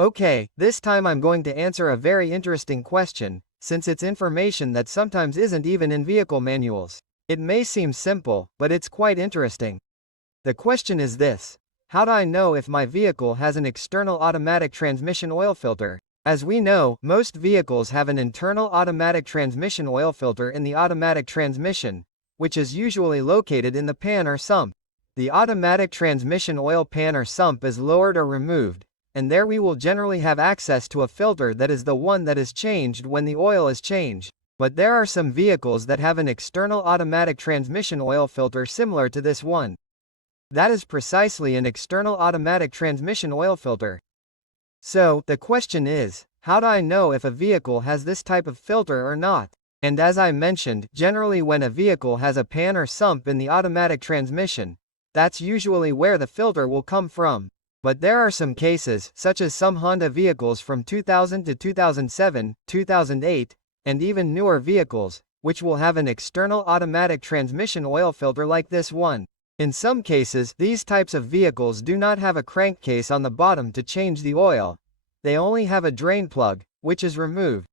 Okay, this time I'm going to answer a very interesting question, since it's information that sometimes isn't even in vehicle manuals. It may seem simple, but it's quite interesting. The question is this: how do I know if my vehicle has an external automatic transmission oil filter? As we know, most vehicles have an internal automatic transmission oil filter in the automatic transmission, which is usually located in the pan or sump. The automatic transmission oil pan or sump is lowered or removed, and there we will generally have access to a filter that is the one that is changed when the oil is changed. But there are some vehicles that have an external automatic transmission oil filter similar to this one. That is precisely an external automatic transmission oil filter. So, the question is, how do I know if a vehicle has this type of filter or not? And as I mentioned, generally when a vehicle has a pan or sump in the automatic transmission, that's usually where the filter will come from. But there are some cases, such as some Honda vehicles from 2000 to 2007, 2008, and even newer vehicles, which will have an external automatic transmission oil filter like this one. In some cases, these types of vehicles do not have a crankcase on the bottom to change the oil. They only have a drain plug, which is removed.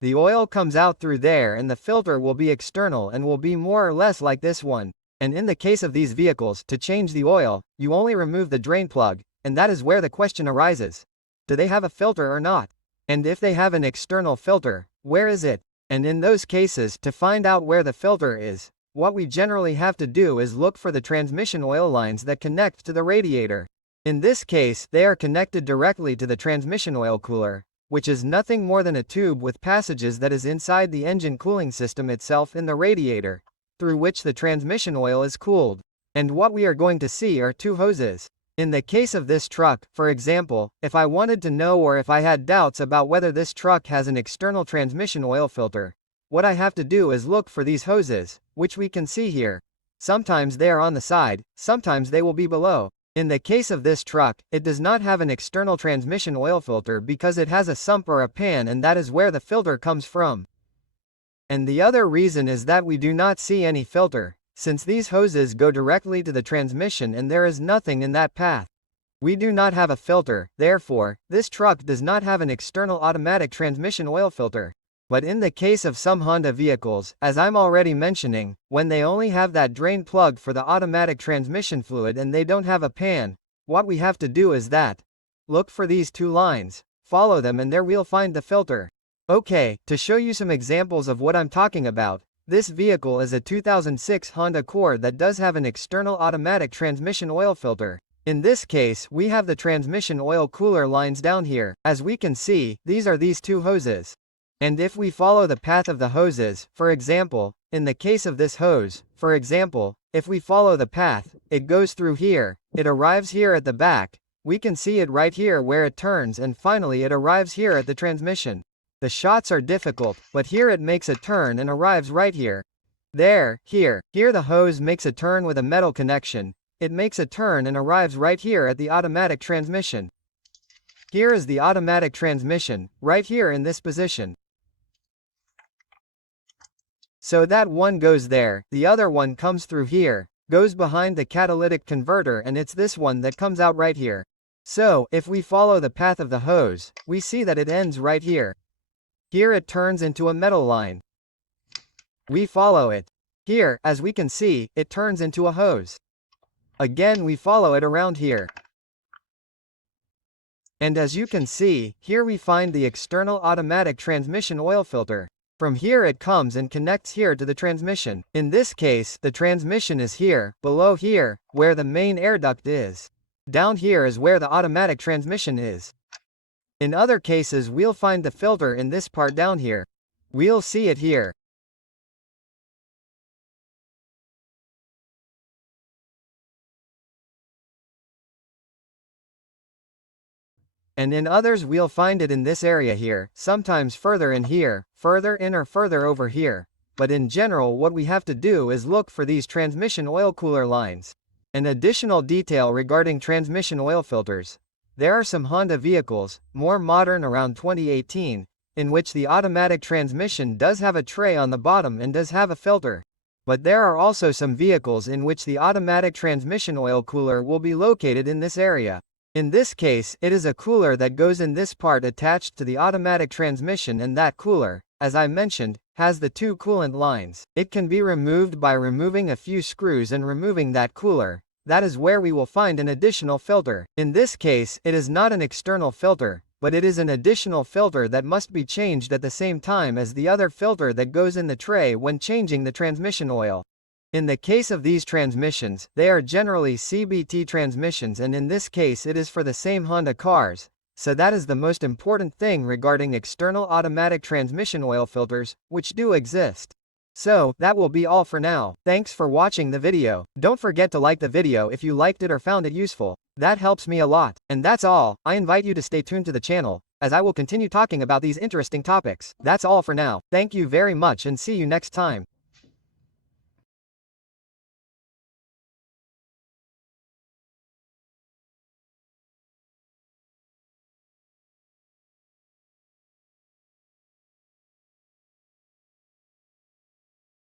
The oil comes out through there and the filter will be external and will be more or less like this one. And in the case of these vehicles, to change the oil, you only remove the drain plug, and that is where the question arises. Do they have a filter or not? And if they have an external filter, where is it? And in those cases, to find out where the filter is, what we generally have to do is look for the transmission oil lines that connect to the radiator. In this case, they are connected directly to the transmission oil cooler, which is nothing more than a tube with passages that is inside the engine cooling system itself in the radiator, through which the transmission oil is cooled. And what we are going to see are two hoses. In the case of this truck, for example, if I wanted to know or if I had doubts about whether this truck has an external transmission oil filter, what I have to do is look for these hoses, which we can see here. Sometimes they are on the side, sometimes they will be below. In the case of this truck, it does not have an external transmission oil filter because it has a sump or a pan, and that is where the filter comes from. And the other reason is that we do not see any filter, since these hoses go directly to the transmission and there is nothing in that path. We do not have a filter, therefore, this truck does not have an external automatic transmission oil filter. But in the case of some Honda vehicles, as I'm already mentioning, when they only have that drain plug for the automatic transmission fluid and they don't have a pan, what we have to do is that. Look for these two lines, follow them, and there we'll find the filter. Okay, to show you some examples of what I'm talking about, this vehicle is a 2006 Honda Accord that does have an external automatic transmission oil filter. In this case, we have the transmission oil cooler lines down here. As we can see, these are these two hoses. And if we follow the path of the hoses, for example, in the case of this hose, for example, if we follow the path, it goes through here, it arrives here at the back, we can see it right here where it turns, and finally it arrives here at the transmission. The shots are difficult, but here it makes a turn and arrives right here. There, here the hose makes a turn with a metal connection. It makes a turn and arrives right here at the automatic transmission. Here is the automatic transmission, right here in this position. So that one goes there, the other one comes through here, goes behind the catalytic converter, and it's this one that comes out right here. So, if we follow the path of the hose, we see that it ends right here. Here it turns into a metal line. We follow it. Here, as we can see, it turns into a hose. Again we follow it around here. And as you can see, here we find the external automatic transmission oil filter. From here it comes and connects here to the transmission. In this case, the transmission is here, below here, where the main air duct is. Down here is where the automatic transmission is. In other cases we'll find the filter in this part down here. We'll see it here. And in others we'll find it in this area here, sometimes further in here, further in or further over here. But in general what we have to do is look for these transmission oil cooler lines. An additional detail regarding transmission oil filters. There are some Honda vehicles, more modern around 2018, in which the automatic transmission does have a tray on the bottom and does have a filter. But there are also some vehicles in which the automatic transmission oil cooler will be located in this area. In this case, it is a cooler that goes in this part attached to the automatic transmission, and that cooler, as I mentioned, has the two coolant lines. It can be removed by removing a few screws and removing that cooler. That is where we will find an additional filter. In this case, it is not an external filter, but it is an additional filter that must be changed at the same time as the other filter that goes in the tray when changing the transmission oil. In the case of these transmissions, they are generally CBT transmissions, and in this case it is for the same Honda cars, so that is the most important thing regarding external automatic transmission oil filters, which do exist. So, that will be all for now. Thanks for watching the video. Don't forget to like the video if you liked it or found it useful. That helps me a lot. And that's all. I invite you to stay tuned to the channel, as I will continue talking about these interesting topics. That's all for now. Thank you very much and see you next time.